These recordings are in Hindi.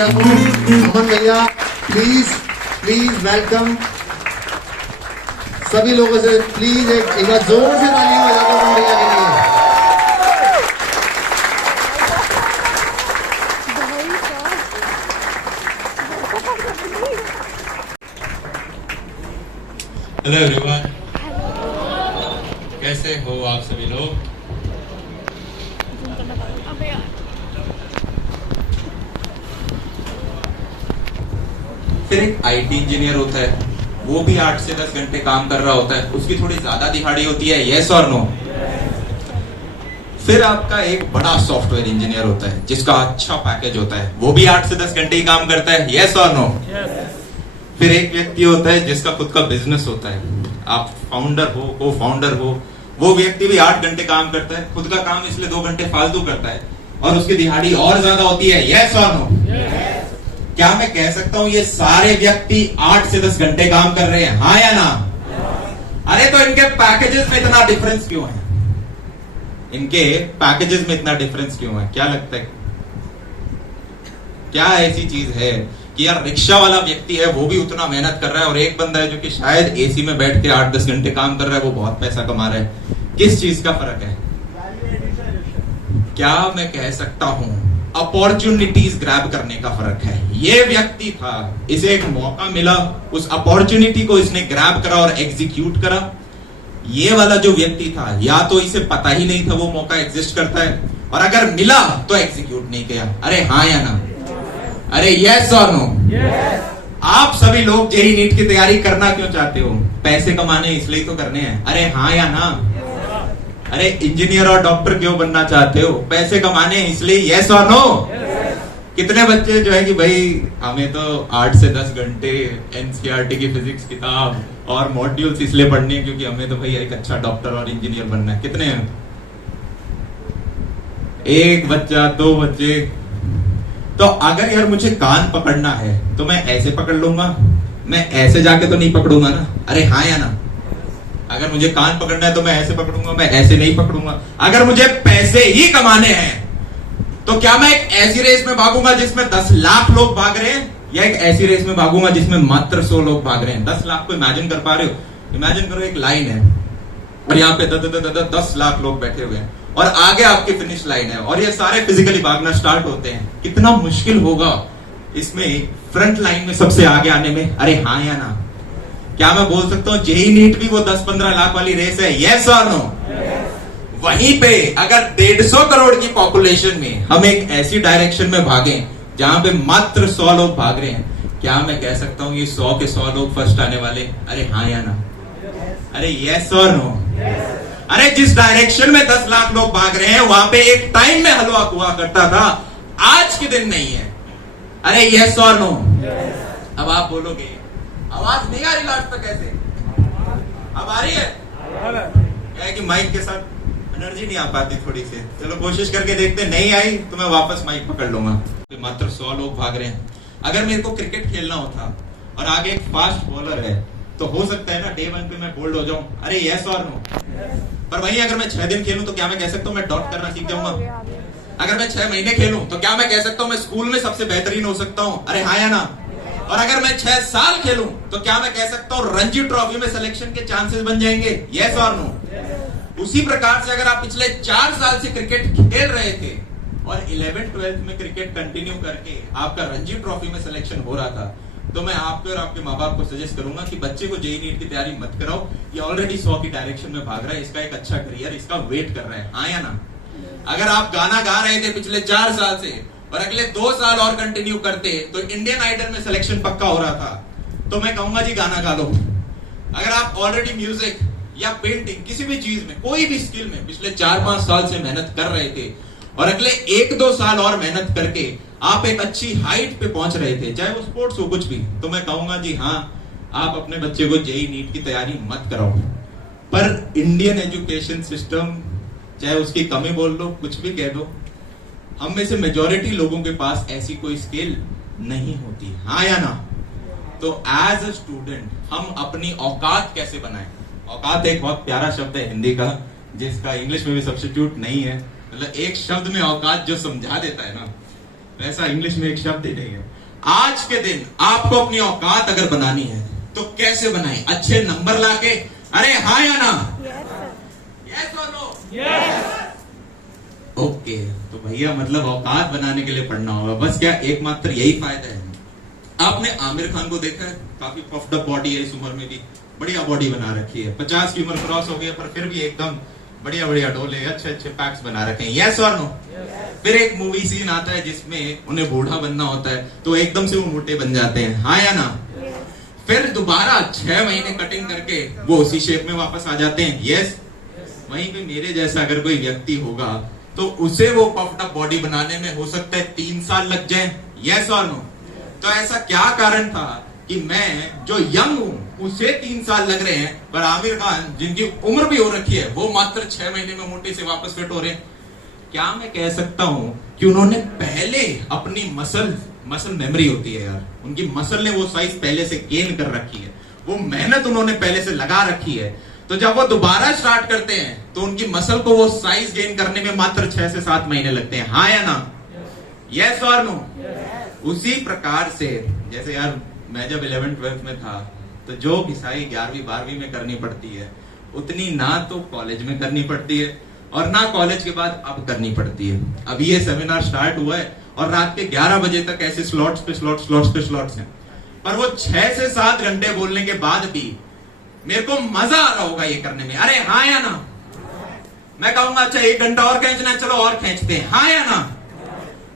भैया को। अमन भैया प्लीज प्लीज वेलकम। सभी लोगों से प्लीज एक बार जोर से तालियां बजा दो अमन भैया के लिए। हेलो एवरीवन, कैसे हो आप सभी लोग? फिर एक आईटी इंजीनियर होता है, वो भी 8 से 10 घंटे काम कर रहा होता है, उसकी थोड़ी ज्यादा दिहाड़ी होती है, यस और नो? फिर आपका एक बड़ा सॉफ्टवेयर इंजीनियर होता है जिसका अच्छा पैकेज होता है, वो भी 8 से 10 घंटे ही काम करता है, यस और नो? फिर एक व्यक्ति होता है जिसका खुद का बिजनेस होता है, आप फाउंडर हो, को फाउंडर हो, वो व्यक्ति भी 8 घंटे काम करता है, खुद का काम इसलिए 2 घंटे फालतू करता है और उसकी दिहाड़ी और ज्यादा होती है, यस और नो? क्या मैं कह सकता हूं ये सारे व्यक्ति 8 से 10 घंटे काम कर रहे हैं, हाँ या ना? अरे तो इनके पैकेजेस में इतना डिफरेंस क्यों है? इनके पैकेजेस में इतना डिफरेंस क्यों है? क्या लगता है? क्या ऐसी चीज है कि यार रिक्शा वाला व्यक्ति है वो भी उतना मेहनत कर रहा है और एक बंदा है जो कि शायद एसी में बैठ के 8-10 घंटे काम कर रहा है, वो बहुत पैसा कमा रहा है? किस चीज का फर्क है? क्या मैं कह सकता हूं अपॉर्चुनिटीज ग्रैब करने का फर्क है। ये व्यक्ति था, इसे एक मौका मिला, उस अपॉर्चुनिटी को इसने ग्रैब करा और एग्जीक्यूट करा। ये वाला जो व्यक्ति था, या तो इसे पता ही नहीं था वो मौका एग्जिस्ट करता है, और अगर मिला तो एग्जीक्यूट नहीं किया। अरे हाँ या ना? अरे यस और नो? आप सभी लोग जेईई नीट की तैयारी करना क्यों चाहते हो? पैसे कमाने इसलिए तो करने हैं। अरे हाँ या ना? अरे इंजीनियर और डॉक्टर क्यों बनना चाहते हो? पैसे कमाने इसलिए, यस और नो? कितने बच्चे जो है कि भाई हमें तो 8 से 10 घंटे एनसीईआरटी की फिजिक्स किताब और मॉड्यूल्स इसलिए पढ़ने हैं क्योंकि हमें तो भाई एक अच्छा डॉक्टर और इंजीनियर बनना है। कितने हैं? एक बच्चा, 2 बच्चे। तो अगर यार मुझे कान पकड़ना है तो मैं ऐसे पकड़ लूंगा, मैं ऐसे जाके तो नहीं पकड़ूंगा ना? अरे हाँ या ना? अगर मुझे कान पकड़ना है तो मैं ऐसे पकड़ूंगा, मैं ऐसे नहीं पकड़ूंगा। अगर मुझे पैसे ही कमाने हैं तो क्या मैं एक ऐसी रेस में भागूंगा जिसमें 10 लाख लोग भाग रहे हैं, या एक ऐसी रेस में भागूंगा जिसमें मात्र 100 लोग भाग रहे हैं? 10 लाख को इमेजिन कर पा रहे हो? इमेजिन करो एक लाइन है और यहाँ पे 10 लाख लोग बैठे हुए हैं और आगे आपकी फिनिश लाइन है और ये सारे फिजिकली भागना स्टार्ट होते हैं। कितना मुश्किल होगा इसमें फ्रंट लाइन में सबसे आगे आने में? अरे हाँ या ना? क्या मैं बोल सकता हूं जेईई नीट भी वो 10-15 लाख वाली रेस है, यस और नो? वहीं पे अगर 150 करोड़ की पॉपुलेशन में हम एक ऐसी डायरेक्शन में भागे जहां पे मात्र 100 लोग भाग रहे हैं, क्या मैं कह सकता हूं ये 100 के 100 लोग फर्स्ट आने वाले? अरे हाँ या ना? अरे यस और नो? अरे जिस डायरेक्शन में 10 लाख लोग भाग रहे हैं वहां पे एक टाइम में हलवा हुआ करता था, आज के दिन नहीं है। अरे यस और नो? अब आप बोलोगे आवाज नहीं आ रही लास्ट तक कैसे? अब आ रही है? क्या है कि माइक के साथ एनर्जी नहीं आ पाती थोड़ी सी। चलो कोशिश करके देखते, नहीं आई तो मैं वापस माइक पकड़ लूंगा। मात्र 100 लोग भाग रहे हैं। अगर मेरे को क्रिकेट खेलना होता और आगे एक फास्ट बॉलर है तो हो सकता है ना डे 1 पे मैं बोल्ड हो जाऊं? अरे यस और नो? पर वहीं अगर मैं 6 दिन खेलूं तो क्या मैं कह सकता हूं मैं डॉट करना सीख जाऊंगा? अगर मैं 6 महीने खेलूं तो क्या मैं कह सकता हूं मैं स्कूल में सबसे बेहतरीन हो सकता हूं? अरे हाँ या ना? और अगर मैं 6 साल खेलूं तो क्या मैं कह सकता हूं रणजी ट्रॉफी में सिलेक्शन के चांसेस बन जाएंगे, यस और नो? उसी प्रकार से अगर आप पिछले 4 साल से क्रिकेट खेल रहे थे और 11th-12th में क्रिकेट कंटिन्यू करके आपका रणजी ट्रॉफी में सिलेक्शन हो रहा था, तो मैं आपको और आपके माँ बाप को सजेस्ट करूंगा कि बच्चे को जेईई नीट की तैयारी मत कराओ। ये ऑलरेडी 100 की डायरेक्शन में भाग रहा है, इसका एक अच्छा करियर इसका वेट कर रहा है, हाँ या ना? अगर आप गाना गा रहे थे पिछले 4 साल से और अगले 2 साल और कंटिन्यू करते तो इंडियन आइडल में सिलेक्शन पक्का हो रहा था, तो मैं कहूंगा जी गाना गा लो। अगर आप ऑलरेडी म्यूजिक या पेंटिंग किसी भी चीज में, कोई भी स्किल में पिछले 4-5 साल से मेहनत कर रहे थे और अगले 1-2 साल और मेहनत करके आप एक अच्छी हाइट पे पहुंच रहे थे, चाहे वो स्पोर्ट्स हो कुछ भी, तो मैं कहूंगा जी हाँ, आप अपने बच्चे को जेईई नीट की तैयारी मत कराओ। पर इंडियन एजुकेशन सिस्टम, चाहे उसकी कमी बोल लो, कुछ भी कह दो, हम में से मेजॉरिटी लोगों के पास ऐसी कोई स्किल नहीं होती, हाँ या ना? तो एज अ स्टूडेंट हम अपनी औकात कैसे बनाएं? औकात एक बहुत प्यारा शब्द है हिंदी का, जिसका इंग्लिश में भी सब्स्टिट्यूट नहीं है। मतलब एक शब्द में औकात जो समझा देता है ना, वैसा इंग्लिश में एक शब्द ही नहीं है। आज के दिन आपको अपनी औकात अगर बनानी है तो कैसे बनाए? अच्छे नंबर लाके, अरे हाँ या ना? यस और नो? ओके, तो भैया मतलब औकात बनाने के लिए पढ़ना होगा, बस क्या एकमात्र यही फायदा है। आपने आमिर खान को देखा है, काफी पफ्ड अप बॉडी है, इस उम्र में भी बढ़िया बॉडी बना रखी है, 50 की उम्र क्रॉस हो गई है, पर फिर भी एकदम बढ़िया बढ़िया डोले, अच्छे अच्छे पैक्स बना रखे हैं। यस और नो? फिर एक मूवी सीन आता है जिसमें उन्हें बूढ़ा बनना होता है, तो एकदम से वो मोटे बन जाते हैं, हाँ या ना? फिर दोबारा 6 महीने कटिंग करके वो उसी शेप में वापस आ जाते हैं। यस? वहीं पे मेरे जैसा अगर कोई व्यक्ति होगा तो उसे वो पफ्ड अप बॉडी बनाने में हो सकता है 3 साल लग जाए। यस और नो? तो ऐसा क्या कारण था कि मैं जो यंग हूं उसे 3 साल लग रहे हैं, पर आमिर खान जिनकी उम्र भी हो रखी है वो मात्र 6 महीने में मोटे से वापस फिट हो रहे हैं? क्या मैं कह सकता हूं कि उन्होंने पहले अपनी मसल मेमोरी होती है यार, उनकी मसल ने वो साइज पहले से गेन कर रखी है, वो मेहनत उन्होंने पहले से लगा रखी है, तो जब वो दोबारा स्टार्ट करते हैं तो उनकी मसल को वो साइज गेन करने में मात्र 6 से 7 महीने लगते हैं, हाँ या ना? यस और नो? उसी प्रकार से जैसे यार मैं जब 11th-12th में था तो जो घिसाई 11वीं 12वीं में करनी पड़ती है उतनी ना तो कॉलेज में करनी पड़ती है और ना कॉलेज के बाद अब करनी पड़ती है। अभी ये सेमिनार स्टार्ट हुआ है और रात के 11 बजे तक ऐसे स्लॉट्स पे स्लॉट्स हैं, पर वो 6 से 7 घंटे बोलने के बाद भी मेरे को मजा आ रहा होगा ये करने में, अरे हाँ या ना? मैं कहूंगा अच्छा 1 घंटा और खींचना है, चलो और खींचते हैं, हाँ या ना?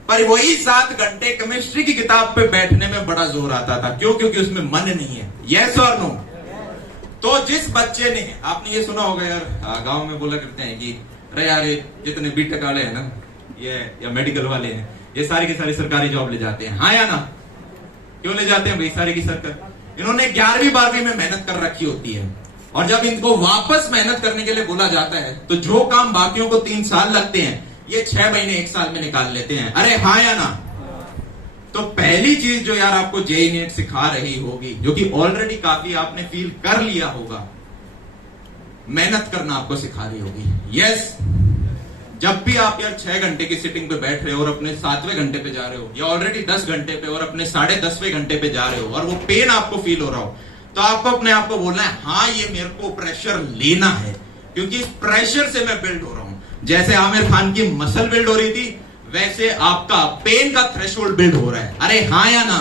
पर वही 7 घंटे केमिस्ट्री की किताब पे बैठने में बड़ा जोर आता था, क्यों? क्योंकि उसमें मन नहीं है। यस और नो? तो जिस बच्चे ने, आपने ये सुना होगा यार, गांव में बोला करते हैं कि अरे यार जितने बीटेक वाले हैं ना, ये या मेडिकल वाले हैं, ये सारी की सारी सरकारी जॉब ले जाते हैं, हाँ या ना? क्यों ले जाते हैं भाई? सारी की सरकार, इन्होंने 11वीं 12वीं में मेहनत कर रखी होती है और जब इनको वापस मेहनत करने के लिए बोला जाता है तो जो काम बाकियों को 3 साल लगते हैं ये 6 महीने 1 साल में निकाल लेते हैं, अरे हाँ या ना? तो पहली चीज जो यार आपको जेईई नीट सिखा रही होगी, जो कि ऑलरेडी काफी आपने फील कर लिया होगा, मेहनत करना आपको सिखा रही होगी। यस? जब भी आप यार 6 घंटे की सिटिंग पे बैठ रहे हो और अपने 7वें घंटे पे जा रहे हो या ऑलरेडी 10 घंटे पे और अपने 10.5वें घंटे पे जा रहे हो और वो पेन आपको फील हो रहा हो, तो आपको अपने आप को बोलना है हाँ ये मेरे को प्रेशर लेना है, क्योंकि इस प्रेशर से मैं बिल्ड हो रहा हूं। जैसे आमिर खान की मसल बिल्ड हो रही थी वैसे आपका पेन का थ्रेशोल्ड बिल्ड हो रहा है, अरे हाँ या ना?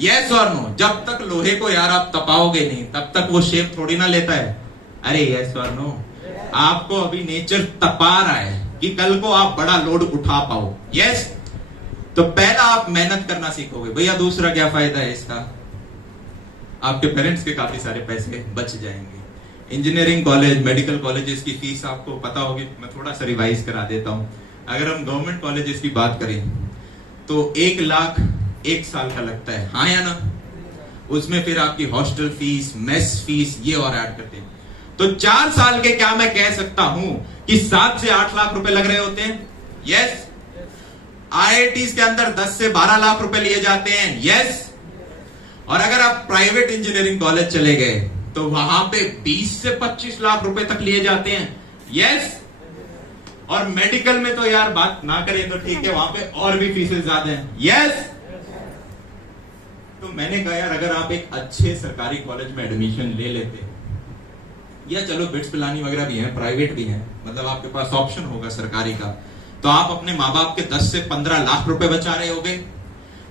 यस और नो? जब तक लोहे को यार आप तपाओगे नहीं तब तक वो शेप थोड़ी ना लेता है, अरे यस और नो? आपको अभी नेचर तपा रहा है कि कल को आप बड़ा लोड उठा पाओ। यस? तो पहला आप मेहनत करना सीखोगे। भैया दूसरा क्या फायदा है इसका? आपके पेरेंट्स के काफी सारे पैसे बच जाएंगे। इंजीनियरिंग कॉलेज, मेडिकल कॉलेजेस की फीस आपको पता होगी, मैं थोड़ा सा रिवाइज करा देता हूं। अगर हम गवर्नमेंट कॉलेजेस की बात करें तो 1 लाख 1 साल का लगता है, हाँ या ना? उसमें फिर आपकी हॉस्टल फीस, मेस फीस, ये और ऐड करते हैं, तो 4 साल के क्या मैं कह सकता हूं कि 7 से 8 लाख रुपए लग रहे होते हैं। यस? आईआईटीज के अंदर 10 से 12 लाख रुपए लिए जाते हैं। यस? और अगर आप प्राइवेट इंजीनियरिंग कॉलेज चले गए तो वहां पे 20 से 25 लाख रुपए तक लिए जाते हैं। यस? और मेडिकल में तो यार बात ना करें तो ठीक है, वहां पे और भी फीसेस ज्यादा हैं। यस? तो मैंने कहा यार अगर आप एक अच्छे सरकारी कॉलेज में एडमिशन ले लेते, या चलो बिट्स पिलानी वगैरह भी है, प्राइवेट भी है, मतलब आपके पास ऑप्शन होगा सरकारी का, तो आप अपने माँ बाप के 10 से 15 लाख रुपए बचा रहे होगे,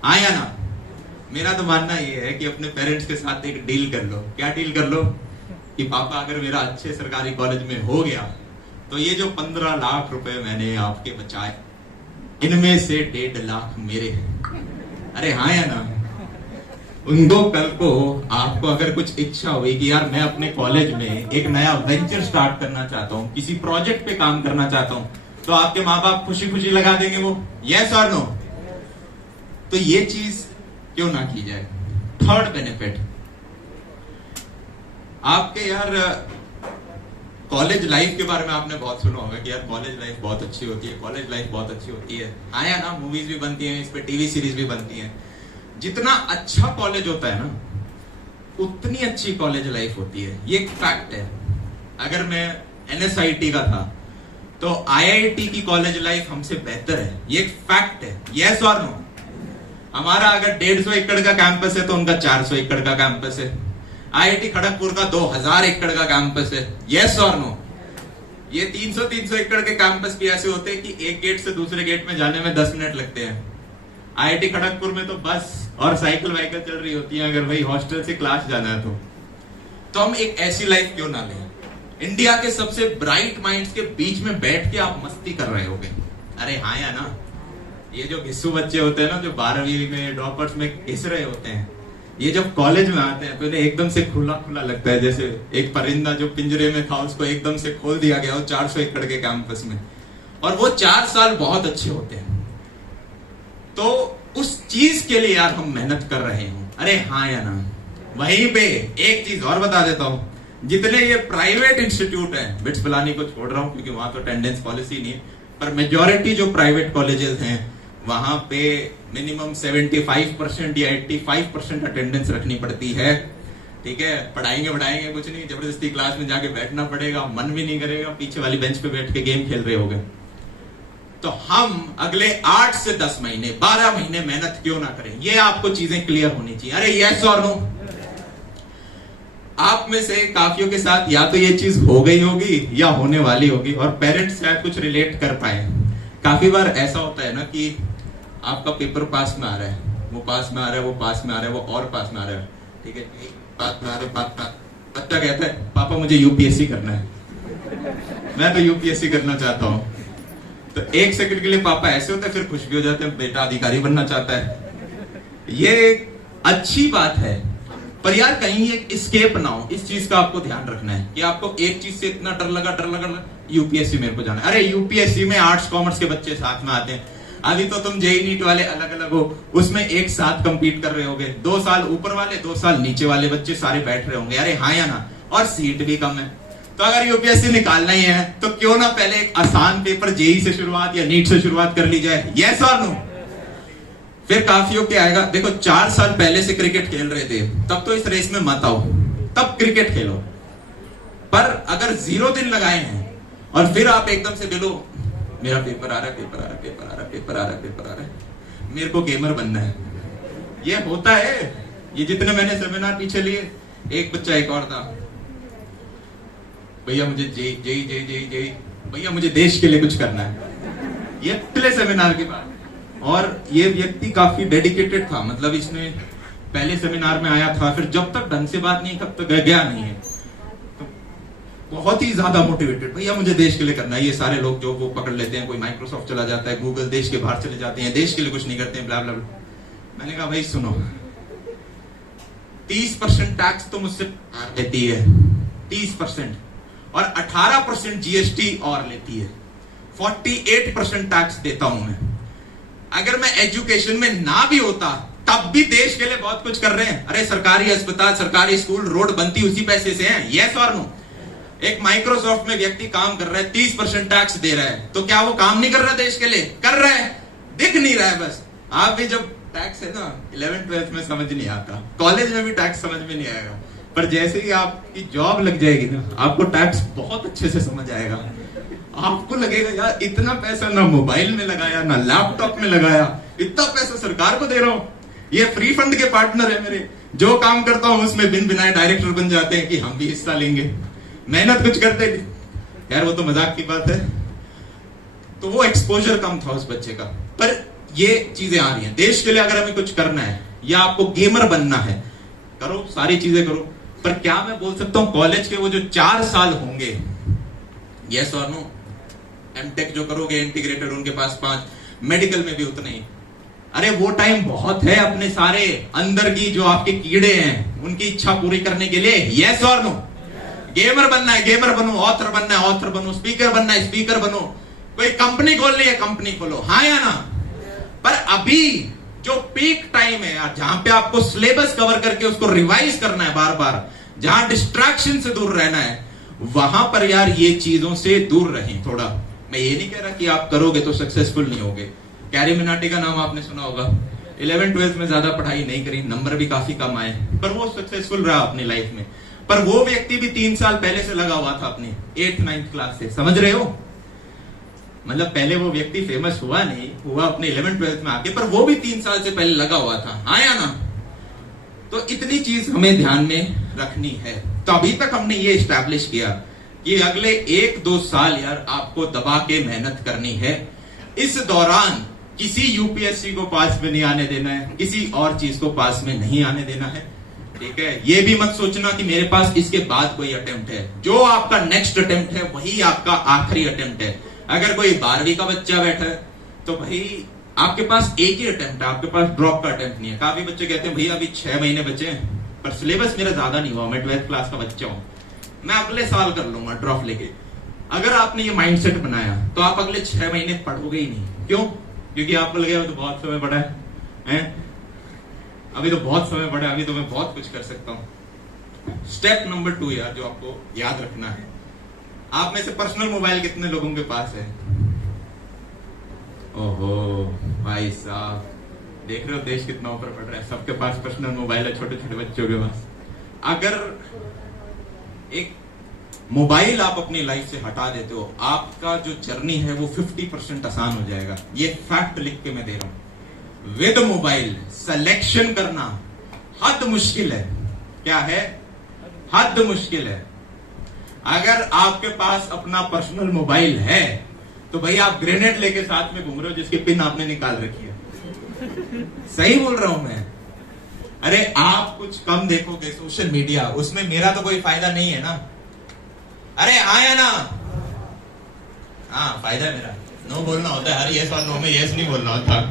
हाँ या ना? मेरा तो मानना ये है कि अपने पेरेंट्स के साथ एक डील कर लो। क्या डील कर लो? कि पापा अगर मेरा अच्छे सरकारी कॉलेज में हो गया तो ये जो 15 लाख रुपए मैंने आपके बचाए इनमें से 1.5 लाख मेरे हैं, अरे हाँ या ना? उनको कल को आपको अगर कुछ इच्छा हुई कि यार मैं अपने कॉलेज में एक नया वेंचर स्टार्ट करना चाहता हूं, किसी प्रोजेक्ट पे काम करना चाहता हूं, तो आपके माँ बाप खुशी खुशी लगा देंगे वो। यस और नो? तो ये चीज क्यों ना की जाए। थर्ड बेनिफिट, आपके यार कॉलेज लाइफ के बारे में आपने बहुत सुना होगा कि यार कॉलेज लाइफ बहुत अच्छी होती है, कॉलेज लाइफ बहुत अच्छी होती है, हाँ या ना? मूवीज भी बनती हैं, इस पे टीवी सीरीज भी बनती हैं। जितना अच्छा कॉलेज होता है ना उतनी अच्छी कॉलेज लाइफ होती है, ये एक फैक्ट है। अगर मैं एनएसआईटी का था तो आईआईटी की कॉलेज लाइफ हमसे बेहतर है, ये एक फैक्ट है। यस और नो? हमारा अगर 150 एकड़ का कैंपस है तो उनका 400 एकड़ का कैंपस है। आईआईटी खड़गपुर का 2000 एकड़ का कैंपस है। यस और नो? ये 300 एकड़ के कैंपस भी ऐसे होते हैं कि एक गेट से दूसरे गेट में जाने में 10 मिनट लगते हैं। आईआईटी खड़गपुर में तो बस और साइकिल वाइकिल चल रही होती है, अगर भाई हॉस्टल से क्लास जाना है तो हम एक ऐसी लाइफ क्यों ना लें? इंडिया के सबसे ब्राइट माइंड्स के बीच में बैठ के आप मस्ती कर रहे होगे। अरे हाँ या ना? ये जो घिस्सू बच्चे होते हैं ना, जो 12वीं में ड्रॉपर्स में घिस रहे होते हैं, ये जब कॉलेज में आते हैं तो इन्हें एकदम से खुला खुला लगता है, जैसे एक परिंदा जो पिंजरे में था उसको एकदम से खोल दिया गया हो 400 एकड़ के कैंपस में, और वो 4 साल बहुत अच्छे होते हैं। तो उस चीज के लिए यार हम मेहनत कर रहे हो। अरे हाँ या ना? वहीं पे एक चीज और बता देता हूं, जितने ये प्राइवेट इंस्टीट्यूट हैं, बिट्स पिलानी को छोड़ रहा हूं क्योंकि वहां तो अटेंडेंस पॉलिसी नहीं है, पर मेजॉरिटी जो प्राइवेट कॉलेजेस हैं वहां पे मिनिमम 75% या 85% अटेंडेंस रखनी पड़ती है। ठीक है, पढ़ाएंगे कुछ नहीं, जबरदस्ती क्लास में जाके बैठना पड़ेगा, मन भी नहीं करेगा, पीछे वाली बेंच पे बैठ के गेम खेल रहे होगे। तो हम अगले 8 से 10 महीने 12 महीने मेहनत क्यों ना करें? ये आपको चीजें क्लियर होनी चाहिए। अरे यस और नो? आप में से काफियों के साथ या तो ये चीज हो गई होगी या होने वाली होगी, और पेरेंट्स शायद कुछ रिलेट कर पाए। काफी बार ऐसा होता है ना कि आपका पेपर पास में आ रहा है, वो पास में आ रहा है, वो पास में आ रहा है, वो और पास में आ रहा है। ठीक है, पास में आ रहा है, बच्चा कहता है पापा मुझे यूपीएससी करना है, मैं तो यूपीएससी करना चाहता हूं। तो 1 सेकंड के लिए पापा ऐसे होते हैं, फिर खुश भी हो जाते हैं, बेटा अधिकारी बनना चाहता है। ये एक अच्छी बात है, पर यार कहीं एक स्केप ना हो, इस चीज का आपको ध्यान रखना है कि आपको एक चीज से इतना डर लगा यूपीएससी मेरे को जाना है। अरे यूपीएससी में आर्ट्स कॉमर्स के बच्चे साथ में आते हैं। अभी तो तुम जेई नीट वाले अलग अलग हो, उसमें एक साथ कंपीट कर रहे होगे, 2 साल ऊपर वाले 2 साल नीचे वाले बच्चे सारे बैठ रहे होंगे। अरे हाँ या ना? और सीट भी कम है। तो अगर यूपीएससी निकालना ही है तो क्यों ना पहले एक आसान पेपर जेई से शुरुआत या नीट से शुरुआत कर ली जाए। यस और नो? फिर काफियों के आएगा, देखो 4 साल पहले से क्रिकेट खेल रहे थे, तब तो इस रेस में मत आओ, तब क्रिकेट खेलो। पर अगर 0 दिन लगाए हैं और फिर आप एकदम से बोलो मेरा पेपर आ रहा है, पेपर आ रहा है, पेपर आ रहा है, पेपर आ रहा है, पेपर आ रहा है, मेरे को गेमर बनना है, ये होता है। ये जितने मैंने सेमिनार पीछे लिए, एक बच्चा एक और था, भैया मुझे जेई भैया मुझे देश के लिए कुछ करना है, ये पिछले सेमिनार के बाद। और ये व्यक्ति काफी डेडिकेटेड था, मतलब इसने पहले सेमिनार में आया था, फिर जब तक ढंग से बात नहीं तब तक गया नहीं है, तो बहुत ही ज्यादा मोटिवेटेड, भैया मुझे देश के लिए करना है। ये सारे लोग जो वो पकड़ लेते हैं, कोई माइक्रोसॉफ्ट चला जाता है, गूगल, देश के बाहर चले जाते हैं, देश के लिए कुछ नहीं करते हैं, ब्ला ब्ला। मैंने कहा भाई सुनो, 30% टैक्स तो मुझसे लेती है, 30%, और 18% जीएसटी और लेती है, 48% टैक्स देता हूं मैं। अगर मैं एजुकेशन में ना भी होता तब भी देश के लिए बहुत कुछ कर रहे हैं। अरे सरकारी अस्पताल, सरकारी स्कूल, रोड बनती उसी पैसे से है। यस और नो? एक माइक्रोसॉफ्ट में व्यक्ति काम कर रहा है, 30% टैक्स दे रहा है, तो क्या वो काम नहीं कर रहा देश के लिए? कर रहा है, दिख नहीं रहा है बस। आप भी जब टैक्स है ना 11th-12th में समझ नहीं आता, कॉलेज में भी टैक्स समझ में नहीं आएगा, पर जैसे ही आपकी जॉब लग जाएगी ना, आपको टैक्स बहुत अच्छे से समझ आएगा। आपको लगेगा यार इतना पैसा ना मोबाइल में लगाया, ना लैपटॉप में लगाया, इतना पैसा सरकार को दे रहा हूं। ये फ्री फंड के पार्टनर है मेरे, जो काम करता हूं उसमें बिन बिनाए डायरेक्टर बन जाते हैं कि हम भी हिस्सा लेंगे, मेहनत कुछ करते नहीं। यार वो तो मजाक की बात है। तो वो एक्सपोजर कम था उस बच्चे का। पर ये चीजें आ रही हैं, देश के लिए अगर हमें कुछ करना है या आपको गेमर बनना है, करो, सारी चीजें करो। पर क्या मैं बोल सकता हूं कॉलेज के वो जो 4 साल होंगे, यस और नो? एमटेक जो करोगे इंटीग्रेटेड, उनके पास 5, मेडिकल में भी उतने ही। अरे वो टाइम बहुत है अपने सारे अंदर की जो आपके कीड़े हैं उनकी इच्छा पूरी करने के लिए। यस और नो? गेमर बनना है, गेमर बनो, ऑथर बनना है, ऑथर बनो, स्पीकर बनना है, स्पीकर बनो, कोई कंपनी खोलनी है, कंपनी खोलो। हाँ या ना? पर अभी जो पीक टाइम है यार, जहां पे आपको सिलेबस कवर करके उसको रिवाइज करना है बार बार, जहां डिस्ट्रैक्शन से दूर रहना है, वहां पर यार ये चीजों से दूर रहें थोड़ा। मैं ये नहीं कह रहा कि आप करोगे तो सक्सेसफुल नहीं होगे। कैरी मिनाटी का नाम आपने सुना होगा, 11th-12th में ज्यादा पढ़ाई नहीं करी, नंबर भी काफी कम आए, पर वो सक्सेसफुल रहा अपनी लाइफ में। पर वो व्यक्ति भी 3 साल पहले से लगा हुआ था अपनी 8th-9th क्लास से, समझ रहे हो? मतलब पहले वो व्यक्ति फेमस हुआ नहीं, हुआ अपने 11th-12th में आके, पर वो भी 3 साल से पहले लगा हुआ था, आया ना। तो इतनी चीज हमें ध्यान में रखनी है। तो अभी तक हमने ये स्टैब्लिश किया कि अगले 1-2 साल यार आपको दबा के मेहनत करनी है। इस दौरान किसी यूपीएससी को पास में नहीं आने देना है, किसी और चीज को पास में नहीं आने देना है, ठीक है। ये भी मत सोचना कि मेरे पास इसके बाद कोई अटेम्प्ट है। जो आपका नेक्स्ट अटेम्प्ट है वही आपका आखिरी अटेम्प्ट है। अगर कोई 12वीं का बच्चा बैठा है तो भाई आपके पास एक ही अटेम्प्ट है, आपके पास ड्रॉप का अटेम्प्ट नहीं है। काफी बच्चे कहते हैं भैया अभी 6 महीने बचे हैं पर सिलेबस मेरा ज्यादा नहीं हुआ, मैं 12th क्लास का बच्चा हूं, मैं अगले साल कर लूंगा ड्रॉप लेके। अगर आपने ये माइंडसेट बनाया तो आप अगले 6 महीने पढ़ोगे ही नहीं। क्यों? क्योंकि आपको लगेगा तो बहुत समय पड़ा है, अभी तो बहुत समय पड़ा है, अभी तो मैं बहुत कुछ कर सकता हूं। स्टेप नंबर 2 यार जो आपको याद रखना है, आप में से पर्सनल मोबाइल कितने लोगों के पास है? ओहो भाई साहब, देख रहे हो देश कितना ऊपर बढ़ रहा है, सबके पास पर्सनल मोबाइल है, छोटे छोटे बच्चों के पास। अगर एक मोबाइल आप अपनी लाइफ से हटा देते हो, आपका जो जर्नी है वो 50% आसान हो जाएगा। ये फैक्ट लिख के मैं दे रहा हूं। विद मोबाइल सिलेक्शन करना हद मुश्किल है। क्या है? हद मुश्किल है। अगर आपके पास अपना पर्सनल मोबाइल है तो भाई आप ग्रेनेड लेके साथ में घूम रहे हो जिसकी पिन आपने निकाल रखी है। सही बोल रहा हूं मैं। अरे आप कुछ कम देखोगे सोशल मीडिया, उसमें मेरा तो कोई फायदा नहीं है ना। अरे आया ना, हाँ फायदा है मेरा, नो बोलना होता है, हर यस और नो में यस नहीं बोलना होता।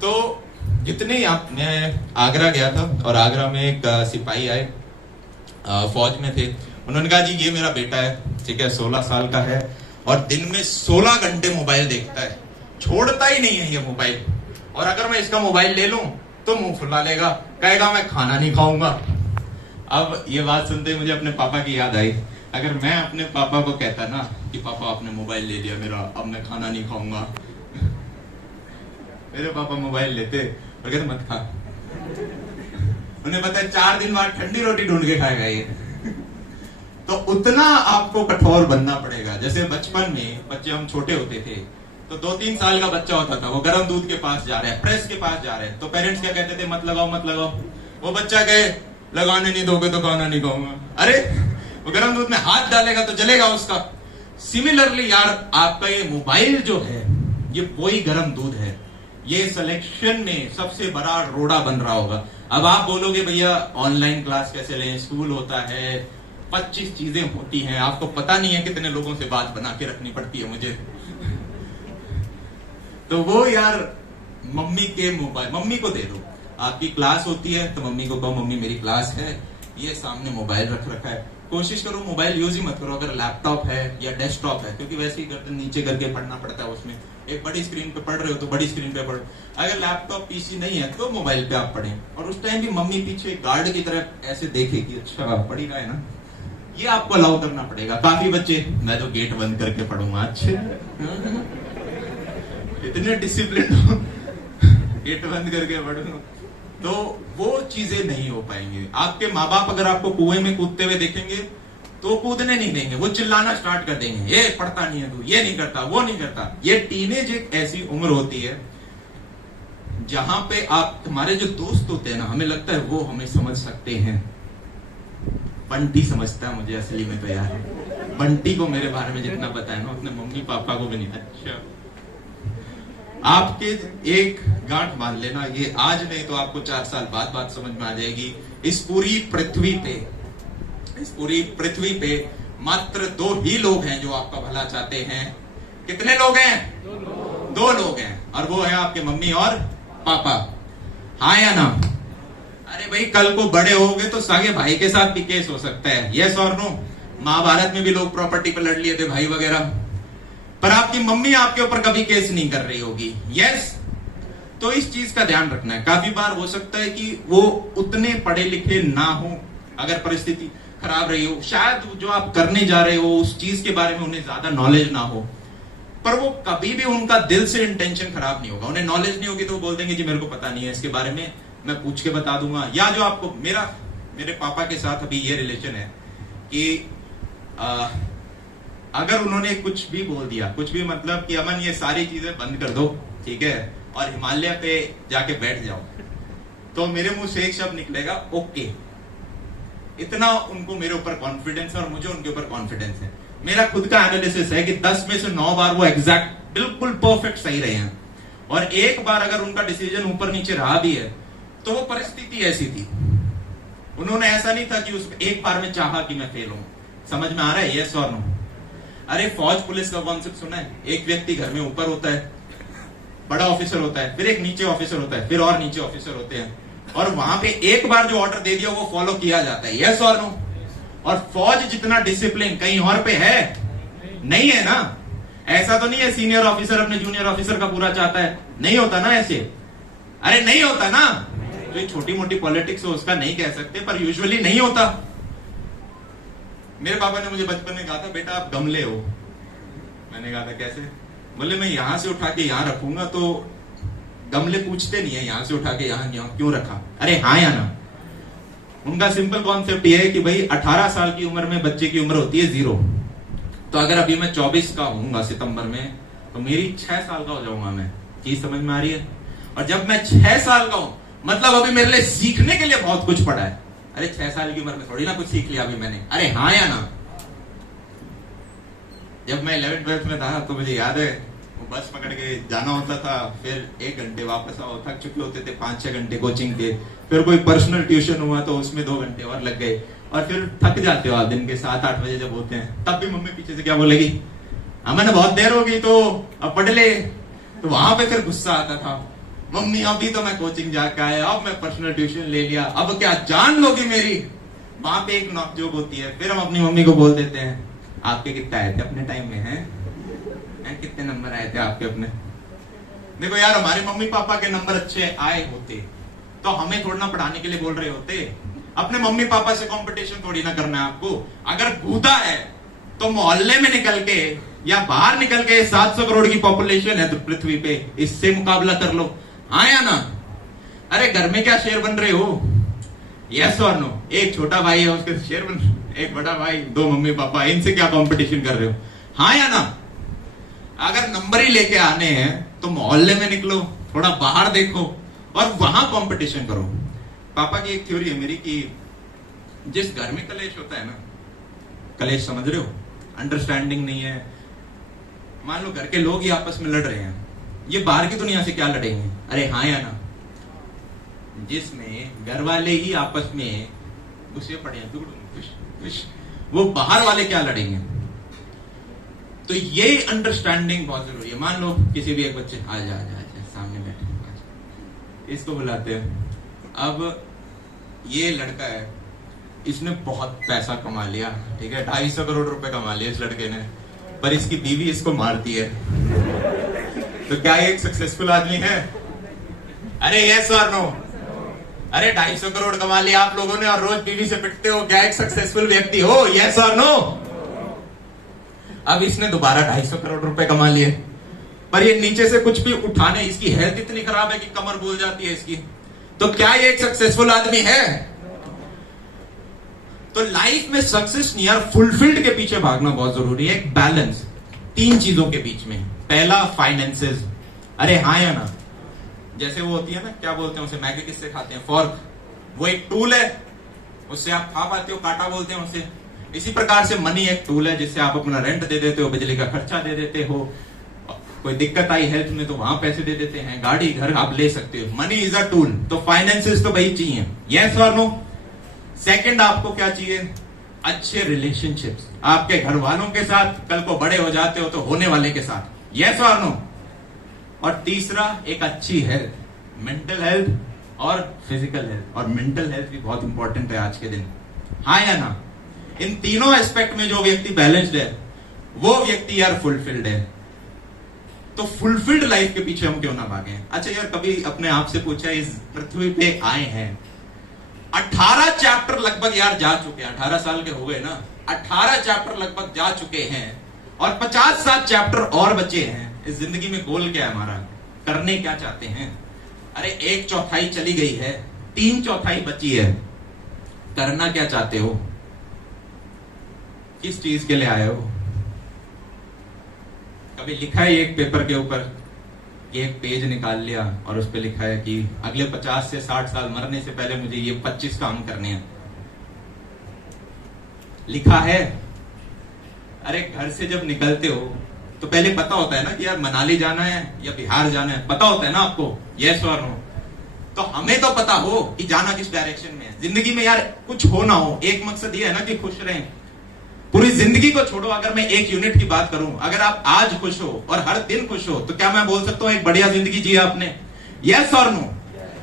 तो जितने मैं आगरा गया था और आगरा में एक सिपाही आए, फौज में थे, उन्होंने कहा जी ये मेरा बेटा है, ठीक है, 16 साल का है और दिन में 16 घंटे मोबाइल देखता है, छोड़ता ही नहीं है ये मोबाइल। और अगर मैं इसका मोबाइल ले लूं तो मुंह फुला लेगा, कहेगा मैं खाना नहीं खाऊंगा। अब ये बात सुनते मुझे अपने पापा की याद आई। अगर मैं अपने पापा को कहता ना कि पापा आपने मोबाइल ले लिया मेरा, अब मैं खाना नहीं खाऊंगा, मेरे पापा मोबाइल लेते और कहते मत खा। उन्हें पता है 4 दिन बाद ठंडी रोटी ढूंढ के खाएगा ये। तो उतना आपको कठोर बनना पड़ेगा। जैसे बचपन में बच्चे हम छोटे होते थे तो 2-3 साल का बच्चा होता था, वो गर्म दूध के पास जा रहा है, प्रेस के पास जा रहे हैं, तो पेरेंट्स क्या कहते थे? मत लगाओ मत लगाओ। वो बच्चा कहे लगाने नहीं दोगे तो खाना नहीं खाऊंगा। अरे वो गर्म दूध में हाथ डालेगा तो जलेगा उसका। सिमिलरली यार आपका ये मोबाइल जो है ये वही गर्म दूध है, ये सिलेक्शन में सबसे बड़ा रोड़ा बन रहा होगा। अब आप बोलोगे भैया ऑनलाइन क्लास कैसे लें, स्कूल होता है, 25 चीजें होती हैं, आपको पता नहीं है कितने लोगों से बात बना के रखनी पड़ती है मुझे। तो वो यार मम्मी के मोबाइल, मम्मी को दे दो। आपकी क्लास होती है तो मम्मी को कहो मम्मी मेरी क्लास है, ये सामने मोबाइल रख रखा है। कोशिश करो मोबाइल यूज ही मत करो अगर लैपटॉप है या डेस्कटॉप है, क्योंकि वैसे ही गर्दन नीचे करके पढ़ना पड़ता है उसमें। एक बड़ी स्क्रीन पे पढ़ रहे हो तो बड़ी स्क्रीन पे पढ़ो। अगर लैपटॉप पीसी नहीं है तो मोबाइल पे आप पढ़ें, और उस टाइम भी मम्मी पीछे गार्ड की तरह ऐसे देखे कि अच्छा पढ़ ही रहा है ना, ये आपको अलाउ करना पड़ेगा। काफी बच्चे मैं तो गेट बंद करके पढ़ूंगा, अच्छे इतने डिसिप्लिन गेट बंद करके पढ़ूंगा, तो वो चीजें नहीं हो पाएंगे। आपके माँ बाप अगर आपको कुएं में कूदते हुए देखेंगे तो कूदने नहीं देंगे, वो चिल्लाना स्टार्ट कर देंगे, ये पढ़ता नहीं है तू, ये नहीं करता, वो नहीं करता। ये टीनेज एक ऐसी उम्र होती है जहां पे आप, हमारे जो दोस्त होते हैं ना, हमें लगता है वो हमें समझ सकते हैं। बंटी समझता है मुझे असली में तो यार, बंटी को मेरे बारे में जितना पता है ना उतने मम्मी पापा को भी नहीं। अच्छा आपके एक गांठ मान लेना, ये आज नहीं तो आपको 4 साल बाद बात समझ में आ जाएगी। इस पूरी पृथ्वी पे मात्र 2 ही लोग हैं जो आपका भला चाहते हैं। कितने लोग हैं? 2 लोग हैं, और वो है आपके मम्मी और पापा। हाँ या ना? अरे भाई कल को बड़े होगे तो सगे भाई के साथ भी केस हो सकता है, यस और नो। महाभारत में भी लोग प्रॉपर्टी पे लड़ लिए थे भाई वगैरह, पर आपकी मम्मी आपके ऊपर कभी केस नहीं कर रही होगी, यस। तो इस चीज का ध्यान रखना है। काफी बार हो सकता है कि वो उतने पढ़े लिखे ना हो, अगर परिस्थिति खराब रही हो, शायद जो आप करने जा रहे हो उस चीज के बारे में उन्हें ज्यादा नॉलेज ना हो, पर वो कभी भी उनका दिल से इंटेंशन खराब नहीं होगा। उन्हें नॉलेज नहीं होगी तो वो बोल देंगे जी मेरे को पता नहीं है इसके बारे में, मैं पूछ के बता दूंगा। या जो आपको मेरे पापा के साथ अभी ये रिलेशन है कि अगर उन्होंने कुछ भी बोल दिया, कुछ भी मतलब कि अमन ये सारी चीजें बंद कर दो, ठीक है, और हिमालय पे जाके बैठ जाओ, तो मेरे मुंह से एक शब्द निकलेगा ओके। इतना उनको मेरे ऊपर कॉन्फिडेंस है और मुझे उनके ऊपर कॉन्फिडेंस है। मेरा खुद का एनालिसिस है कि 10 में से 9 बार वो एग्जैक्ट बिल्कुल परफेक्ट सही रहे हैं, और एक बार अगर उनका डिसीजन ऊपर नीचे रहा भी है तो वो परिस्थिति ऐसी थी। उन्होंने ऐसा नहीं था कि उस एक बार में चाहा कि मैं फेल हूं। समझ में आ रहा है? यस और नो? अरे फौज पुलिस का कॉन्सेप्ट सुना है? एक व्यक्ति घर में ऊपर होता है, बड़ा ऑफिसर होता है, फिर एक नीचे ऑफिसर होता है, फिर और नीचे ऑफिसर होते हैं, और वहां पे एक बार जो ऑर्डर दे दिया वो फॉलो किया जाता है। यस और नो? और फौज जितना डिसिप्लिन कहीं और पे है नहीं है ना। ऐसा तो नहीं है सीनियर ऑफिसर अपने जूनियर ऑफिसर का पूरा चाहता है, नहीं होता ना ऐसे। अरे नहीं होता ना। जो तो छोटी मोटी पॉलिटिक्स हो उसका नहीं कह सकते, पर यूजुअली नहीं होता। मेरे पापा ने मुझे बचपन में कहा था, बेटा आप गमले हो। मैंने कहा था कैसे? बोले मैं यहां से उठा के यहां रखूंगा तो गमले पूछते नहीं है यहां से उठा के यहां क्यों रखा। अरे हाँ या ना? उनका सिंपल कॉन्सेप्ट ये है कि भाई 18 साल की उम्र में बच्चे की उम्र होती है 0। तो अगर अभी मैं 24 का होऊंगा सितंबर में, तो मेरी 6 साल का हो जाऊंगा मैं। चीज समझ में आ रही है? और जब मैं 6 साल का हूं, मतलब अभी मेरे लिए सीखने के लिए बहुत कुछ पड़ा है। अरे 6 साल की उम्र में थोड़ी ना कुछ सीख लिया अभी मैंने। अरे हाँ या ना? जब मैं 11th-12th में था तो मुझे याद है वो बस पकड़ के जाना होता था, फिर 1 घंटे वापस आओ, थक चुके होते थे 5-6 घंटे कोचिंग के, फिर कोई पर्सनल ट्यूशन हुआ तो उसमें 2 घंटे और लग गए, और फिर थक जाते हो आप दिन के 7-8 बजे जब होते हैं, तब भी मम्मी पीछे से क्या बोलेगी, अमन बहुत देर हो गई तो अब पढ़ ले। तो वहां पे फिर गुस्सा आता था, मम्मी अभी तो मैं कोचिंग जाके आया, अब मैं पर्सनल ट्यूशन ले लिया, अब क्या जान लोगी मेरी। वहां पे एक नोकझोंक होती है। फिर हम अपनी मम्मी को बोल देते हैं, आपके कितने आए थे अपने टाइम में? हैं कितने नंबर आए थे आपके अपने? देखो यार, हमारे मम्मी पापा के नंबर अच्छे आए होते तो हमें थोड़ा ना पढ़ाने के लिए बोल रहे होते। अपने मम्मी पापा से कंपटीशन थोड़ी ना करना है आपको। अगर कूदा है तो मोहल्ले में निकल के या बाहर निकल के 700 करोड़ की पॉपुलेशन है तो पृथ्वी पे, इससे मुकाबला कर लो। हाँ या ना? अरे घर में क्या शेर बन रहे हो? यस और नो? एक छोटा भाई है उसके शेर बन, एक बड़ा भाई, 2 मम्मी पापा, इनसे क्या कंपटीशन कर रहे हो? हाँ या ना? अगर नंबर ही लेके आने हैं तो मोहल्ले में निकलो, थोड़ा बाहर देखो और वहां कंपटीशन करो। पापा की एक थ्योरी है मेरी कि जिस घर में कलेश होता है ना, कलेश समझ रहे हो, अंडरस्टैंडिंग नहीं है, मान लो घर के लोग ही आपस में लड़ रहे हैं, ये बाहर की दुनिया से क्या लड़ेंगे? अरे हाँ या ना? जिसमें घर वाले ही आपस में घुसे पड़े हैं, वो बाहर वाले क्या लड़ेंगे? तो ये अंडरस्टैंडिंग बहुत जरूरी है। मान लो किसी भी एक बच्चे आजा सामने बैठे, इसको बुलाते हैं। अब ये लड़का है, इसने बहुत पैसा कमा लिया, ठीक है, 250 करोड़ रुपए कमा लिया इस लड़के ने, पर इसकी बीवी इसको मारती है। तो क्या ये एक सक्सेसफुल आदमी है? अरे यस और नो? अरे 250 करोड़ कमा लिया आप लोगों ने और रोज बीवी से पिटते हो, क्या एक सक्सेसफुल व्यक्ति हो? यस और नो? अब इसने दोबारा 250 करोड़ रुपए कमा लिए, पर ये नीचे से कुछ भी उठाने, इसकी हेल्थ इतनी खराब है कि कमर बोल जाती है इसकी, तो क्या ये एक सक्सेसफुल आदमी है? तो लाइफ में सक्सेस नहीं यार, फुलफिल्ड के पीछे भागना बहुत जरूरी है। एक बैलेंस 3 चीजों के बीच में। पहला फाइनेंसेस। अरे हाँ या ना? जैसे वो होती है ना, क्या बोलते हैं उसे, मैगी किससे खाते हैं? फॉर्क। वो एक टूल है, उससे आप खा पाते हो, कांटा बोलते हैं उसे। इसी प्रकार से मनी एक टूल है जिससे आप अपना रेंट दे देते हो, बिजली का खर्चा दे देते हो, कोई दिक्कत आई हेल्थ में तो वहां पैसे दे देते हैं, गाड़ी घर आप ले सकते हो। Money is a tool. तो फाइनेंसेस तो भाई चाहिए। यस और नो? सेकंड, आपको क्या चाहिए? अच्छे रिलेशनशिप्स, आपके घर वालों के साथ, कल को बड़े हो जाते हो तो होने वाले के साथ। यस और नो? और तीसरा, एक अच्छी हेल्थ, मेंटल हेल्थ और फिजिकल हेल्थ। और मेंटल हेल्थ भी बहुत इंपॉर्टेंट है आज के दिन। हाँ या ना? इन तीनों एस्पेक्ट में जो व्यक्ति बैलेंस्ड है वो व्यक्ति यार फुलफिल्ड है। तो फुलफिल्ड लाइफ के पीछे हम क्यों ना भागे? अच्छा यार, कभी अपने आप से पूछा, इस पृथ्वी पे आए हैं, 18 चैप्टर लगभग यार जा चुके हैं, 18 साल के हो गए ना, 18 चैप्टर लगभग जा चुके हैं और 50-60 चैप्टर और बचे हैं। इस जिंदगी में गोल क्या है हमारा? करने क्या चाहते हैं? अरे 1/4 चली गई है, 3/4 बची है, करना क्या चाहते हो? किस चीज के लिए आए हो? कभी लिखा है एक पेपर के ऊपर, एक पेज निकाल लिया और उस पे लिखा है कि अगले 50 से 60 साल मरने से पहले मुझे ये 25 काम करने हैं, लिखा है? अरे घर से जब निकलते हो तो पहले पता होता है ना कि यार मनाली जाना है या बिहार जाना है, पता होता है ना आपको, यस और नो? तो हमें तो पता हो कि जाना किस डायरेक्शन में है। जिंदगी में यार कुछ हो ना हो, एक मकसद ये है ना कि खुश रहें। पूरी जिंदगी को छोड़ो, अगर मैं एक यूनिट की बात करूं, अगर आप आज खुश हो और हर दिन खुश हो तो क्या मैं बोल सकता हूं एक बढ़िया जिंदगी जी आपने? यस और नो?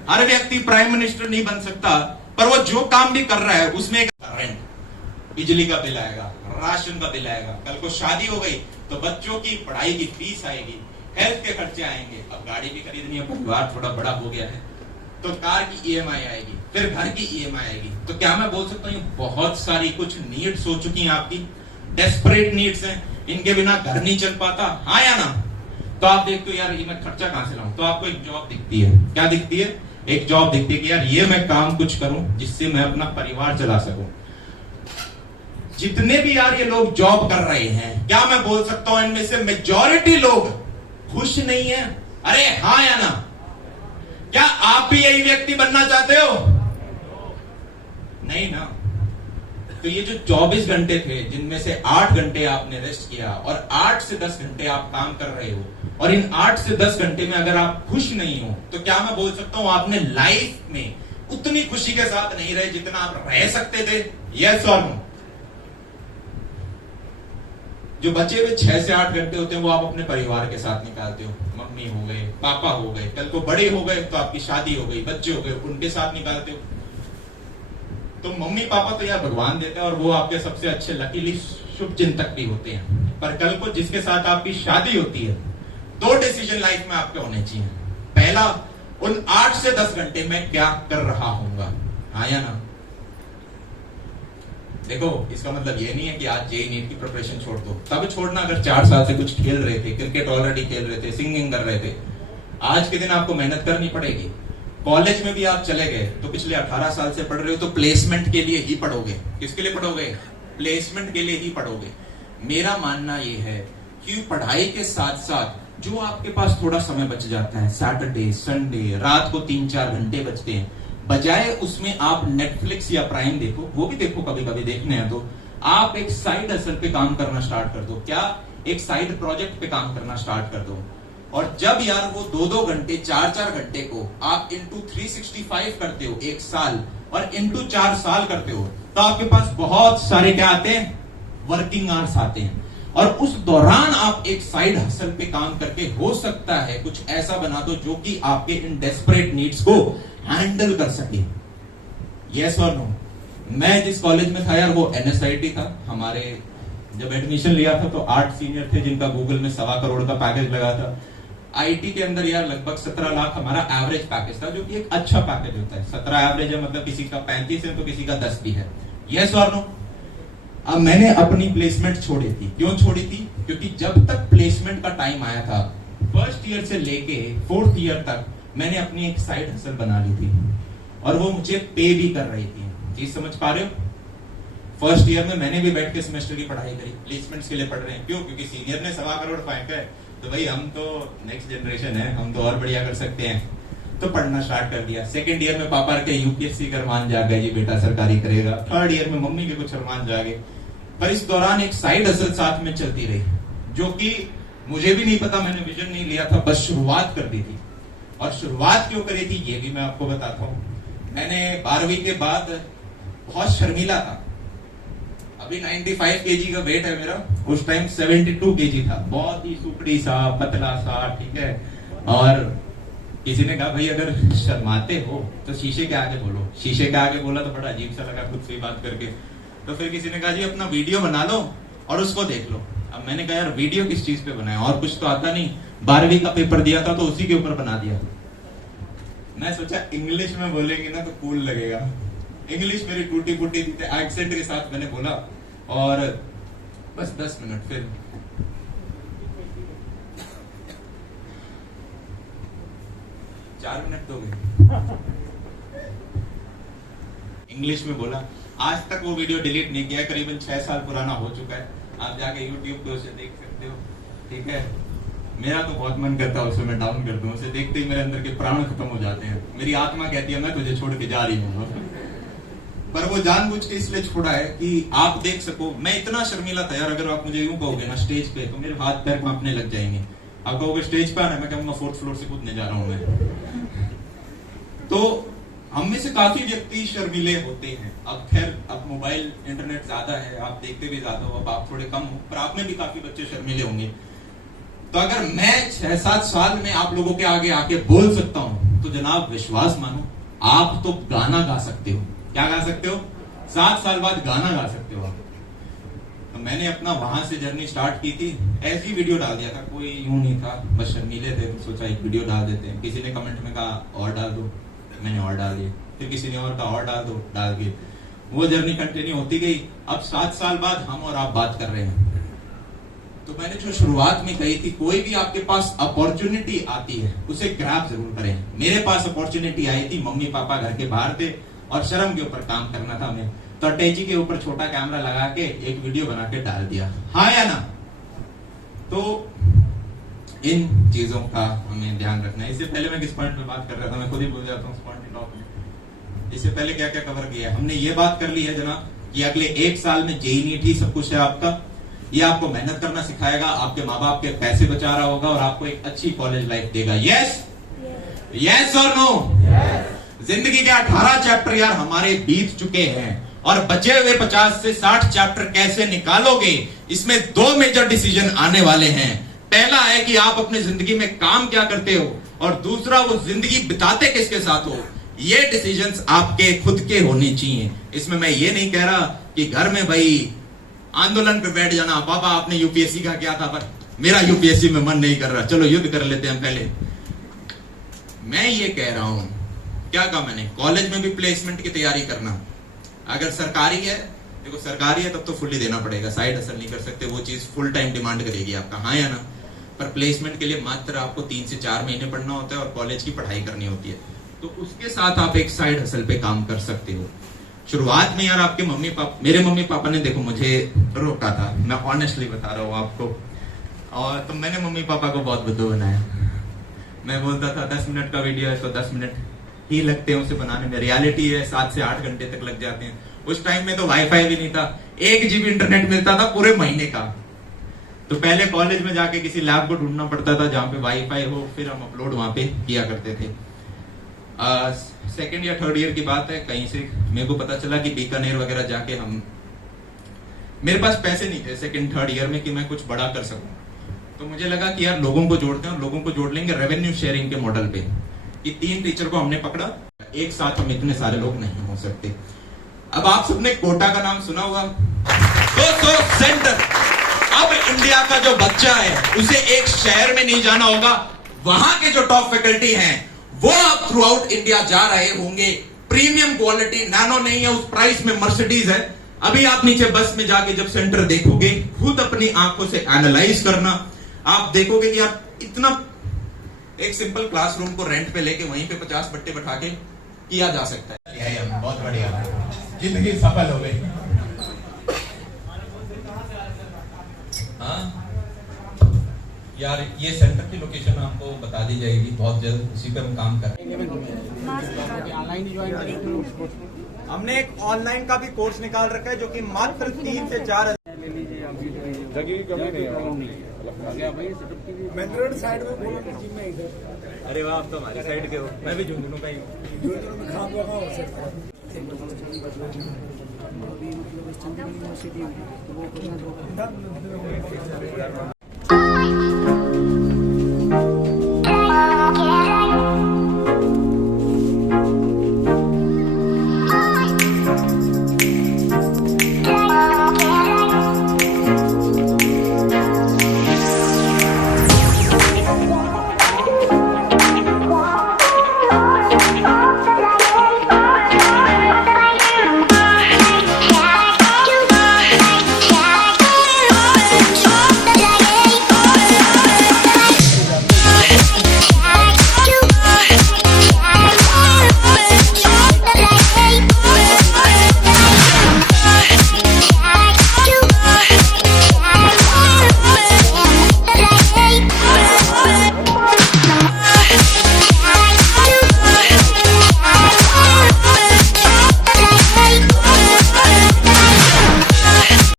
हर व्यक्ति प्राइम मिनिस्टर नहीं बन सकता, पर वो जो काम भी कर रहा है उसमें एक रेंट, बिजली का बिल आएगा, राशन का बिल आएगा, कल को शादी हो गई तो बच्चों की पढ़ाई की फीस आएगी, हेल्थ के खर्चे आएंगे, अब गाड़ी भी खरीदनी है, परिवार थोड़ा बड़ा हो गया है तो कार की ईएमआई आएगी, फिर घर की ईएमआई आएगी। तो क्या मैं बोल सकता हूँ बहुत सारी कुछ नीड्स हो चुकी हैं आपकी, डेस्परेट नीड्स हैं, इनके बिना घर नहीं चल पाता, हाँ या ना? तो आप देखते हो यार ये मैं खर्चा कहां से लाऊं, तो आपको एक जॉब दिखती है। क्या दिखती है? एक जॉब दिखती है कि यार ये मैं काम कुछ करूं जिससे मैं अपना परिवार चला सकूं। जितने भी यार ये लोग जॉब कर रहे हैं, क्या मैं बोल सकता हूं इनमें से मेजॉरिटी लोग खुश नहीं है? अरे हाँ या ना? क्या आप भी यही व्यक्ति बनना चाहते हो? नहीं ना? तो ये जो 24 घंटे थे जिनमें से 8 घंटे आपने रेस्ट किया और 8 से 10 घंटे आप काम कर रहे हो, और इन 8 से 10 घंटे में अगर आप खुश नहीं हो तो क्या मैं बोल सकता हूं आपने लाइफ में उतनी खुशी के साथ नहीं रहे जितना आप रह सकते थे? यस और नो? जो बचे हुए 6 से 8 घंटे होते हैं वो आप अपने परिवार के साथ निकालते हो, मम्मी हो गए, पापा हो गए, कल को बड़े हो गए तो आपकी शादी हो गई, बच्चे हो गए, उनके साथ निकालते हो। तो मम्मी पापा तो यार भगवान देते हैं और वो आपके सबसे अच्छे लकीली शुभ चिंतक भी होते हैं, पर कल को जिसके साथ आपकी शादी होती है, 2 डिसीजन लाइफ में आपके होने चाहिए। पहला, उन 8 से 10 घंटे में क्या कर रहा हूंगा, हाँ या ना? देखो इसका मतलब ये नहीं है कि आज जेईई नीट की प्रिपरेशन छोड़ दो, तब छोड़ना अगर 4 साल से कुछ खेल रहे थे, क्रिकेट ऑलरेडी खेल रहे थे, सिंगिंग कर रहे थे, आज के दिन आपको मेहनत करनी पड़ेगी। कॉलेज में भी आप चले गए तो पिछले 18 साल से पढ़ रहे हो तो प्लेसमेंट के लिए ही पढ़ोगे। किसके लिए पढ़ोगे? प्लेसमेंट के लिए ही पढ़ोगे। मेरा मानना यह है कि पढ़ाई के साथ साथ जो आपके पास थोड़ा समय बच जाता है, सैटरडे संडे रात को 3-4 घंटे बचते हैं, बजाय उसमें आप नेटफ्लिक्स या प्राइम देखो, वो भी देखो कभी कभी देखने हैं तो आप एक साइड हसल पे काम करना स्टार्ट कर दो। क्या? एक साइड प्रोजेक्ट पे काम करना स्टार्ट कर दो। और जब यार वो 2-2 घंटे 4-4 घंटे को आप इंटू 365 करते हो एक साल, और इंटू 4 साल करते हो, तो आपके पास बहुत सारे क्या आते हैं? वर्किंग आवर्स आते हैं। और उस दौरान आप एक साइड हसल पे काम करके हो सकता है कुछ ऐसा बना दो जो कि आपके इन डेस्परेट नीड्स को हैंडल कर सके। यस और नो? मैं जिस कॉलेज में था यार वो एनएसआईटी था। हमारे जब एडमिशन लिया था तो 8 सीनियर थे जिनका गूगल में 1.25 करोड़ का पैकेज लगा था। आईटी के अंदर यार लगभग 17 लाख हमारा एवरेज पैकेज था, जो कि एक अच्छा पैकेज होता है। 17 एवरेज है, मतलब किसी का 35 है तो किसी का 10 भी है। यस और नो? अब मैंने अपनी प्लेसमेंट छोड़ी थी। क्यों छोड़ी थी? क्योंकि जब तक प्लेसमेंट का टाइम आया था, फर्स्ट ईयर से लेके 4th ईयर तक मैंने अपनी एक साइड हसल बना ली थी और वो मुझे पे भी कर रही थी। चीज समझ पा रहे हो? फर्स्ट ईयर में मैंने भी बैठ के सेमेस्टर की पढ़ाई करी, प्लेसमेंट्स के लिए पढ़ रहे हैं। क्यों? क्योंकि सीनियर ने 1.25 करोड़ फेंका है तो भाई हम तो नेक्स्ट जनरेशन है, हम तो और बढ़िया कर सकते हैं, तो पढ़ना स्टार्ट कर दिया। सेकंड ईयर में पापा के यूपीएससी का अरमान जाग गए, ये बेटा सरकारी करेगा। थर्ड ईयर में मम्मी के कुछ अरमान जागे। पर इस दौरान एक साइड हसल साथ में चलती रही, जो कि मुझे भी नहीं पता, मैंने विजन नहीं लिया था, बस शुरुआत कर दी थी। और शुरुआत क्यों करी थी ये भी मैं आपको बताता हूँ। मैंने 12वीं के बाद बहुत शर्मीला था। अभी 95 केजी का वेट है मेरा, उस टाइम 72 केजी था, बहुत ही सुकड़ी सा, पतला सा, ठीक है। और किसी ने कहा भाई अगर शर्माते हो तो शीशे के आगे बोलो। शीशे के आगे बोला तो बड़ा अजीब सा लगा खुद से बात करके। तो फिर किसी ने कहा जी अपना वीडियो बना लो और उसको देख लो। अब मैंने कहा यार वीडियो किस चीज पे बनाए, और कुछ तो आता नहीं। 12वीं का पेपर दिया था तो उसी के ऊपर बना दिया। मैं सोचा इंग्लिश में बोलेंगे ना तो कूल लगेगा। इंग्लिश मेरी टूटी फूटी एक्सेंट के साथ मैंने बोला और बस 10 मिनट, फिर 4 मिनट तो गए। इंग्लिश में बोला। आज तक वो वीडियो डिलीट नहीं किया, करीबन 6 साल पुराना हो चुका है। आप जाके YouTube पे उसे देख सकते हो, ठीक है। मेरा तो बहुत मन करता है उसे मैं डाउन कर दूं, उसे देखते ही मेरे अंदर के प्राण खत्म हो जाते हैं, मेरी आत्मा कहती है मैं तुझे छोड़ के जा रही हूँ। पर वो जानबूझ के इसलिए छोड़ा है कि आप देख सको। मैं इतना शर्मीला था यार, अगर आप मुझे यूं कहोगे ना स्टेज पे तो मेरे हाथ पैर कांपने लग जाएंगे। आप कहोगे स्टेज पे आना, मैं कहूंगा 4th फ्लोर से कूदने जा रहा हूं मैं। तो हम में से काफी व्यक्ति शर्मीले होते हैं। अब खैर अब मोबाइल इंटरनेट ज्यादा है, आप देखते भी ज्यादा हो, अब आप थोड़े कम हो, पर आप में भी काफी बच्चे शर्मीले होंगे। तो अगर मैं 6-7 साल में आप लोगों के आगे आके बोल सकता हूं तो जनाब विश्वास मानो आप तो गाना गा सकते हो। क्या गा सकते हो? 7 साल बाद गाना गा सकते हो आप। तो मैंने अपना वहां से जर्नी स्टार्ट की थी, ऐसी वीडियो डाल दिया था, कोई यूं नहीं था, बस शर्मीले थे तो सोचा एक वीडियो डाल देते हैं। किसी ने कमेंट में कहा और डाल दो, मैंने और डाल दिए, फिर किसी ने और कहा और डाल दो, डाल दिए। वो जर्नी कंटिन्यू होती गई। अब 7 साल बाद हम और आप बात कर रहे हैं। तो मैंने जो शुरुआत में कही थी, कोई भी आपके पास अपॉर्चुनिटी आती है उसे ग्रैब जरूर करें। मेरे पास अपॉर्चुनिटी आई थी, मम्मी पापा घर के बाहर थे और शर्म के ऊपर काम करना था हमें, तो अटैची के ऊपर छोटा कैमरा लगा के एक वीडियो बना के डाल दिया, हाँ या ना? तो इन चीजों का हमें ध्यान रखना है। इससे पहले मैं किस पॉइंट पे बात कर रहा था, मैं खुद ही भूल जाता हूँ उस पॉइंट पे। इससे पहले क्या क्या कवर किया? हमने ये बात कर ली है जनाब कि अगले 1 साल में जेई नीट ही सब कुछ है आपका। ये आपको मेहनत करना सिखाएगा, आपके माँ बाप के पैसे बचा रहा होगा और आपको एक अच्छी कॉलेज लाइफ देगा। यस यस और नो? जिंदगी के 18 चैप्टर यार हमारे बीत चुके हैं और बचे हुए 50 से 60 चैप्टर कैसे निकालोगे, इसमें 2 मेजर डिसीजन आने वाले हैं। पहला है कि आप अपनी जिंदगी में काम क्या करते हो और दूसरा वो जिंदगी बिताते किसके साथ हो। ये डिसीजंस आपके खुद के होने चाहिए। इसमें मैं ये नहीं कह रहा कि घर में भाई आंदोलन पे बैठ जाना, पापा आपने यूपीएससी का क्या था, पर मेरा यूपीएससी में मन नहीं कर रहा, चलो युद्ध कर लेते हैं पहले। मैं ये कह रहा हूं, क्या कहा मैंने, कॉलेज में भी प्लेसमेंट की तैयारी करना। अगर सरकारी है, देखो सरकारी है तब तो फुल्ली देना पड़ेगा, साइड हसल नहीं कर सकते, वो चीज फुल टाइम डिमांड करेगी आपका, हाँ या ना? पर प्लेसमेंट के लिए मात्र आपको 3 से 4 महीने पढ़ना होता है और कॉलेज की पढ़ाई करनी होती है, तो उसके साथ आप एक साइड हसल पे काम कर सकते हो। शुरुआत में यार आपके मेरे मम्मी पापा ने देखो मुझे रोका था, मैं ऑनेस्टली बता रहा हूँ आपको, और तो मैंने मम्मी पापा को बहुत बुद्धू बनाया। मैं बोलता था 10 मिनट का वीडियो है तो 10 मिनट ही लगते हैं उसे बनाने में, रियलिटी है 7 से 8 घंटे तक लग जाते हैं। उस टाइम में तो वाईफाई भी नहीं था, 1 GB इंटरनेट मिलता था पूरे महीने का। तो पहले कॉलेज में जाके किसी लैब को ढूंढना पड़ता था जहां पे वाईफाई हो, फिर हम अपलोड वहां पे किया करते थे। 2nd या 3rd ईयर की बात है, कहीं से मेरे को पता चला कि बीकानेर वगैरह जाके मेरे पास पैसे नहीं थे 2nd 3rd ईयर में कि मैं कुछ बड़ा कर सकूं। तो मुझे लगा कि यार लोगों को जोड़ते हैं और लोगों को जोड़ लेंगे रेवेन्यू शेयरिंग के मॉडल पे, कि 3 टीचर को हमने पकड़ा, एक साथ हम इतने सारे लोग नहीं हो सकते। अब आप सबने कोटा का नाम सुना होगा, 200 सेंटर। अब इंडिया का जो बच्चा है उसे एक शहर में नहीं जाना होगा, वहां के जो टॉप फैकल्टी हैं वो अब थ्रू आउट इंडिया जा रहे होंगे। प्रीमियम क्वालिटी, नैनो नहीं है, उस प्राइस में मर्सिडीज है। अभी आप नीचे बस में जाके जब सेंटर देखोगे, खुद अपनी आंखों से एनालाइज करना, आप देखोगे कि यार इतना एक सिंपल क्लासरूम को रेंट पे लेके वहीं पे 50 बट्टे बैठा के किया जा सकता है। बहुत बढ़िया, जिंदगी सफल हो गई। हाँ यार, ये सेंटर की लोकेशन आपको बता दी जाएगी बहुत जल्द, उसी पे हम काम कर रहे हैं। हमने एक ऑनलाइन का भी कोर्स निकाल रखा है जो कि मात्र 3 से 4 साइड में बोलो कि जिम में इधर। अरे वाह, आप तो हमारी साइड के हो, मैं भी झुंझुनू का ही हूँ।